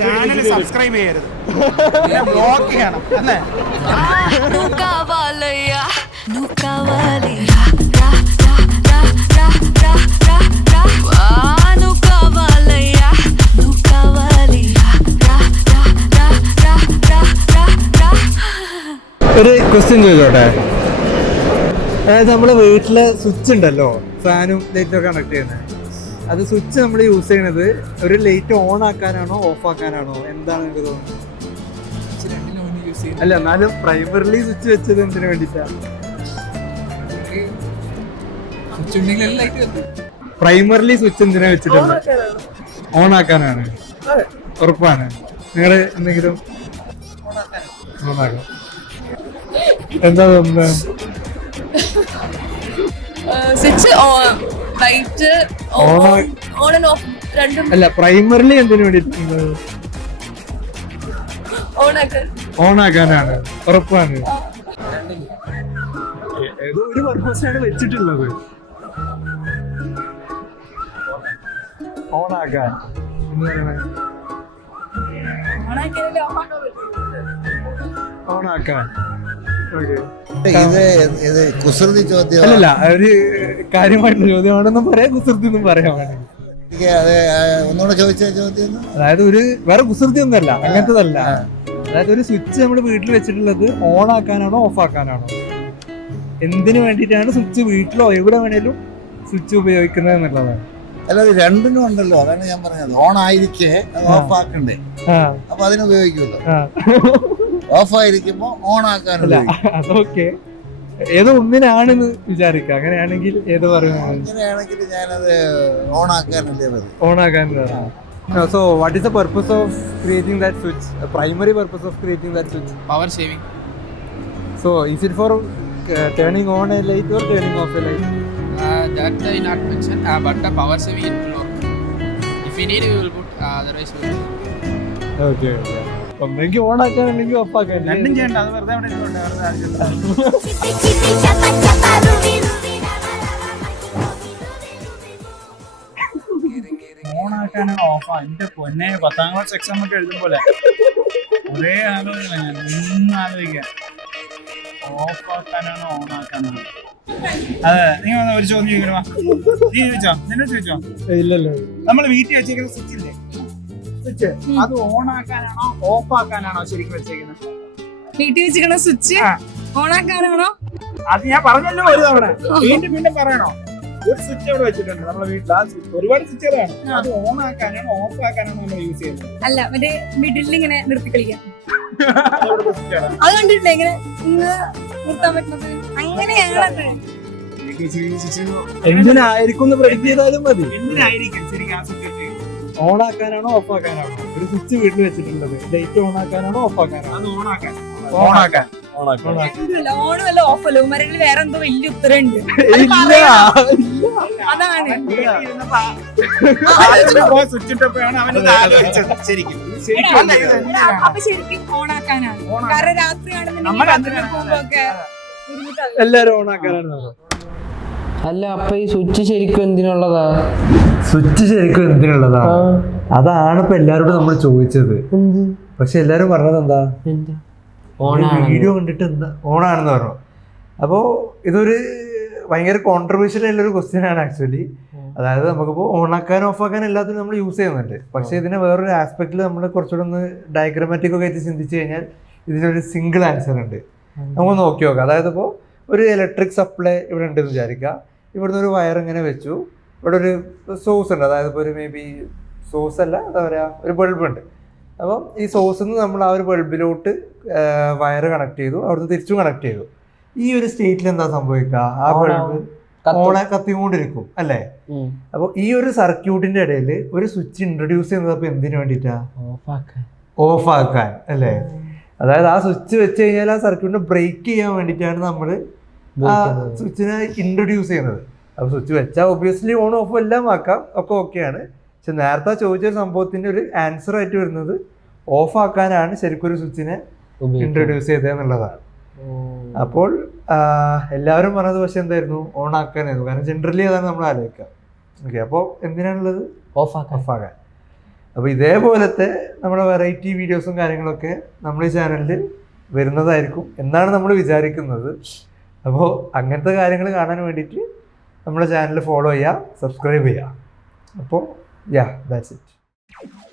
Channel subscribe ചെയ്യരുത്, block ചെയ്യണം അല്ലേ? ഒരു ക്വസ്റ്റ്യൻ ചോദിച്ചോട്ടെ. അതായത് നമ്മളെ വീട്ടിലെ സ്വിച്ച് ഉണ്ടല്ലോ, ഫാനും ലൈറ്റൊക്കെ കണക്ട് ചെയ്യുന്നത്, അത് സ്വിച്ച് നമ്മൾ യൂസ് ചെയ്യണത് ഒരു ലൈറ്റ് ഓൺ ആക്കാനാണോ ഓഫ് ആക്കാനാണോ, എന്താണ് എനിക്ക് തോന്നുന്നത്? അല്ല, എന്നാലും പ്രൈമറിലി സ്വിച്ച് വെച്ചത് എന്തിനു വേണ്ടിയിട്ടാണ്? പ്രൈമറിലി സ്വിച്ച് എന്തിനാ വെച്ചിട്ടുണ്ട്? ഓൺ ആക്കാനാണ്. ഉറപ്പാണ്? നിങ്ങള് എന്തെങ്കിലും ഓൺ ആക്കാം? എന്താ തോന്നുന്നത്? അല്ല, പ്രൈമറിലി എന്തിനു വേണ്ടിയിട്ടുണ്ട്? ഓൺ ആക്കാനാണ്. ഉറപ്പാണ്? ഏതോ ഒരു പർപ്പസിനാണ് വെച്ചിട്ടുള്ളത്. ഓൺ ആക്കാൻ എന്ന് പറയണത് ഓൺ ആക്കാൻ. ഇത് കുസൃതി ചോദ്യം അല്ലല്ല, ഒരു കാര്യമായിട്ടുള്ള ചോദ്യമാണെന്നും പറയാം, കുസൃതി എന്നും പറയാൻ വേണമെങ്കിൽ. ഒന്നുകൂടെ ചോദിച്ച ചോദ്യം, അതായത് ഒരു വേറെ കുസൃതി ഒന്നല്ല, അങ്ങനത്തതല്ല. അതായത് ഒരു സ്വിച്ച് നമ്മുടെ വീട്ടിൽ വെച്ചിട്ടുള്ളത് ഓൺ ആക്കാനാണോ ഓഫ് ആക്കാനാണോ, എന്തിനു വേണ്ടിയിട്ടാണ് സ്വിച്ച് വീട്ടിലോ എവിടെ വേണേലും സ്വിച്ച് ഉപയോഗിക്കുന്നത് എന്നുള്ളതാണ്. അല്ലാതെ രണ്ടിനും ഉണ്ടല്ലോ, അതാണ് ഞാൻ പറഞ്ഞത്. ഓൺ ആയിരിക്കേ ഓഫ് ആക്കണ്ടേ, അപ്പൊ അതിന് ഉപയോഗിക്കുമല്ലോ. Of ആയിരിക്കുമ്പോ on ആക്കാനല്ല. അതൊക്കെ ഏതോ ഒന്നിനാണെന്ന് വിചാരിക്കുക. അങ്ങനെയാണെങ്കിൽ ഏതോ പറയുന്നത്? അങ്ങനെയാണെങ്കിൽ ഞാനത് ഓൺ ആക്കാനല്ലേ പറയും. ഓൺ ആക്കാൻ. So what is the purpose of creating that switch? The primary purpose of creating that switch? Power saving. So is it for turning on a light or turning off a light? That I not mention, but the power saving it will work. If we need, we will put. Otherwise, we will. Okay. ഒന്നെങ്കിൽ on ആക്കാൻ, അല്ലെങ്കിൽ of ആക്കാൻ. രണ്ടും ചെയ്യണ്ട, അത് വെറുതെ അവിടെ ഇരുന്നോട്ടെ, വെറുതെ ഓൺ ആക്കാനാണ് ഓഫാ? എന്റെ പൊന്നെ, 10ാം ക്ലാസ് എക്സാം ഒക്കെ എഴുതുമ്പോലെ ഒരേ ആലോചന. ഞാൻ ഒന്നും ആലോചിക്കാം, ഓഫ് ആക്കാനാണോ ഓൺ ആക്കാനാണോ? അതെ, നീ ഒരു ചോദ്യം ചോദിക്കണോ? നീ ചോദിച്ചോ? നിന്നെ ചോദിച്ചോ? ഇല്ലല്ലോ. നമ്മൾ വീട്ടിൽ വെച്ചേക്കുന്ന സ്വിച്ച് ഇല്ലേ, സ്വിച്ച്, അത് ഓൺ ആക്കാനാണോ ഓഫ് ആക്കാനാണോ ശരിക്കും വെച്ചേക്കുന്നത്? വീട്ടിൽ വെച്ചിരിക്കുന്ന സ്വിച്ച് ഓൺ ആക്കാനാണോ? അത് ഞാൻ പറഞ്ഞല്ലോ ഒരു തവണ, വീണ്ടും വീണ്ടും പറയണോ? ഒരു സ്വിച്ച് അവിടെ വെച്ചിട്ടുണ്ട് നമ്മുടെ വീട്ടിൽ, ആ ഒരുപാട് സ്വിച്ചുകളാണ്. അത് ഓൺ ആക്കാനാണോ ഓഫ് ആക്കാനാണോ നമ്മൾ യൂസ് ചെയ്യുന്നത്? അല്ല, മറ്റേ മിഡിൽ ഇങ്ങനെ നിർത്തി കളിക്കാം. അത് കണ്ടിട്ടില്ലേ ഇങ്ങനെ നിർത്താൻ പറ്റുന്നത്? അങ്ങനെയാണത്. എന്തിനായിരിക്കും പ്രൊഡിക്ട് ചെയ്താലും മതി. എന്തിനായിരിക്കും ശരിക്കും ആ സ്വിച്ച്? ഓൺ ആക്കാനാണോ ഓഫ് ആക്കാനാണോ? ഒരു സ്വിച്ച് വീട്ടിൽ വെച്ചിട്ടുള്ളത് ലൈറ്റ് ഓൺ ആക്കാനാണോ ഓഫ് ആക്കാനാണോ? അത് ഓൺ ആക്കാൻ. രണ്ടുമല്ല, ഓണും അല്ല ഓഫ് അല്ല. ഉമ്മരങ്ങളിൽ വേറെ എന്തോ വലിയ ഉത്തരം ഉണ്ട്. അതാണ് സ്വിച്ച് ഇട്ടപ്പോഴാണ് അവനത് ആലോചിച്ചത് ശരിക്കും. അപ്പൊ ശരിക്കും ഓൺ ആക്കാനാണ്. കാരണം രാത്രിയാണെന്നുണ്ടെങ്കിൽ എല്ലാരും ഓൺ ആക്കാനാണ്. അല്ല, അപ്പൊ ഈ സ്വിച്ച് ശരിക്കും എന്തിനുള്ളതാ? സ്വിച്ച് ശരിക്കും എന്തിനുള്ളതാ? അതാണ് ഇപ്പൊ എല്ലാരോടും നമ്മൾ ചോദിച്ചത്. പക്ഷെ എല്ലാരും പറഞ്ഞത് എന്താ? വീഡിയോ കണ്ടിട്ട് എന്താ ഓണാണെന്ന് പറഞ്ഞു. അപ്പോൾ ഇതൊരു ഭയങ്കര കോൺട്രവേഴ്ഷ്യൽ ആയിട്ടുള്ളൊരു ക്വസ്റ്റ്യൻ ആണ് ആക്ച്വലി. അതായത് നമുക്കിപ്പോൾ ഓണാക്കാനും ഓഫ് ആക്കാനും എല്ലാത്തിനും നമ്മൾ യൂസ് ചെയ്യുന്നുണ്ട്. പക്ഷേ ഇതിനെ വേറൊരു ആസ്പെക്റ്റിൽ നമ്മൾ കുറച്ചുകൂടെ ഒന്ന് ഡയഗ്രമാറ്റിക് ഒക്കെ ആയിട്ട് ചിന്തിച്ച് കഴിഞ്ഞാൽ ഇതിനൊരു സിംഗിൾ ആൻസർ ഉണ്ട്. നമുക്ക് നോക്കി നോക്കാം. അതായത് ഇപ്പോൾ ഒരു ഇലക്ട്രിക് സപ്ലൈ ഇവിടെ ഉണ്ടെന്ന് വിചാരിക്കുക. ഇവിടുന്ന് ഒരു വയർ ഇങ്ങനെ വെച്ചു. ഇവിടെ ഒരു സോഴ്സ് ഉണ്ട്. അതായത് ഇപ്പോൾ ഒരു മേ ബി സോഴ്സ് അല്ല, എന്താ പറയുക, ഒരു ബൾബ് ഉണ്ട്. അപ്പം ഈ സോഴ്സിൽ നിന്ന് നമ്മൾ ആ ഒരു ബൾബിലോട്ട് വയർ കണക്ട് ചെയ്തു, അവിടുന്ന് തിരിച്ചും കണക്ട് ചെയ്തു. ഈ ഒരു സ്റ്റേറ്റിൽ എന്താ സംഭവിക്കുക? ആ ബൾബ് ഓണെ കത്തിക്കൊണ്ടിരിക്കും അല്ലേ? അപ്പോൾ ഈ ഒരു സർക്യൂട്ടിന്റെ ഇടയിൽ ഒരു സ്വിച്ച് ഇൻട്രൊഡ്യൂസ് ചെയ്യുന്നത് അപ്പോൾ എന്തിനു വേണ്ടിയിട്ടാ? ഓഫ് ആക്കാൻ അല്ലേ? അതായത് ആ സ്വിച്ച് വെച്ച് കഴിഞ്ഞാൽ ആ സർക്യൂട്ടിനെ ബ്രേക്ക് ചെയ്യാൻ വേണ്ടിയിട്ടാണ് നമ്മൾ ആ സ്വിച്ചിനെ ഇൻട്രൊഡ്യൂസ് ചെയ്യുന്നത്. അപ്പോൾ സ്വിച്ച് വെച്ചാൽ ഒബ്വിയസ്ലി ഓൺ ഓഫ് എല്ലാം ആക്കാം, ഒക്കെ ഓക്കെയാണ്. പക്ഷെ നേരത്തെ ചോദിച്ച സംഭവത്തിന്റെ ഒരു ആൻസർ ആയിട്ട് വരുന്നത് ഓഫ് ആക്കാനാണ് ശരിക്കും ഒരു സ്വിച്ചിനെ ഇൻട്രൊഡ്യൂസ് ചെയ്തതെന്നുള്ളതാണ്. അപ്പോൾ എല്ലാവരും പറഞ്ഞത് പക്ഷെ എന്തായിരുന്നു? ഓൺ ആക്കാനായിരുന്നു. കാരണം ജനറലി അതാണ് നമ്മൾ ആലോചിക്കുക. ഓക്കെ, അപ്പോൾ എന്തിനാണുള്ളത്? ഓഫ് ആക്കാൻ. അപ്പോൾ ഇതേപോലത്തെ നമ്മുടെ വെറൈറ്റി വീഡിയോസും കാര്യങ്ങളൊക്കെ നമ്മുടെ ഈ ചാനലിൽ വരുന്നതായിരിക്കും എന്നാണ് നമ്മൾ വിചാരിക്കുന്നത്. അപ്പോൾ അങ്ങനത്തെ കാര്യങ്ങൾ കാണാൻ വേണ്ടിയിട്ട് നമ്മുടെ ചാനൽ ഫോളോ ചെയ്യുക, സബ്സ്ക്രൈബ് ചെയ്യുക. അപ്പോൾ ദാറ്റ്സ് ഇറ്റ്.